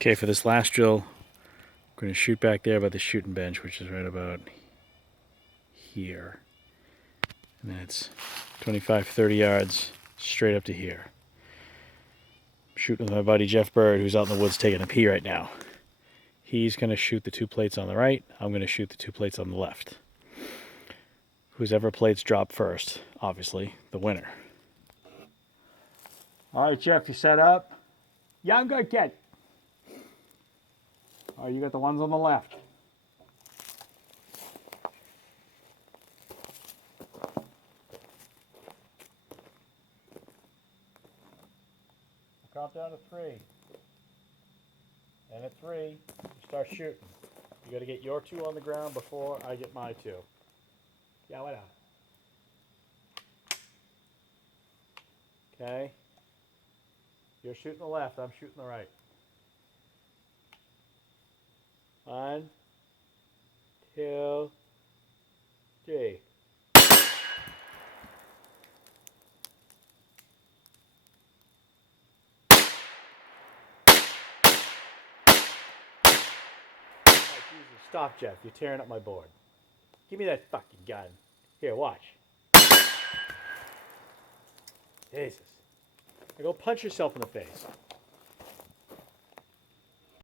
Okay, for this last drill, we're going to shoot back there by the shooting bench, which is right about here. And then it's 25, 30 yards straight up to here. I'm shooting with my buddy Jeff Bird, who's out in the woods taking a pee right now. He's going to shoot the 2 plates on the right. I'm going to shoot the 2 plates on the left. Whoever plates drop first, obviously, the winner. All right, Jeff, you set up? Yeah, I'm good, kid. All right, you got the ones on the left. Count down to 3. And at 3, you start shooting. You got to get your 2 on the ground before I get my 2. Yeah, what up? Okay. You're shooting the left, I'm shooting the right. 1, 2, 3. Jesus, stop, Jeff. You're tearing up my board. Give me that fucking gun. Here, watch. Jesus. Now go punch yourself in the face.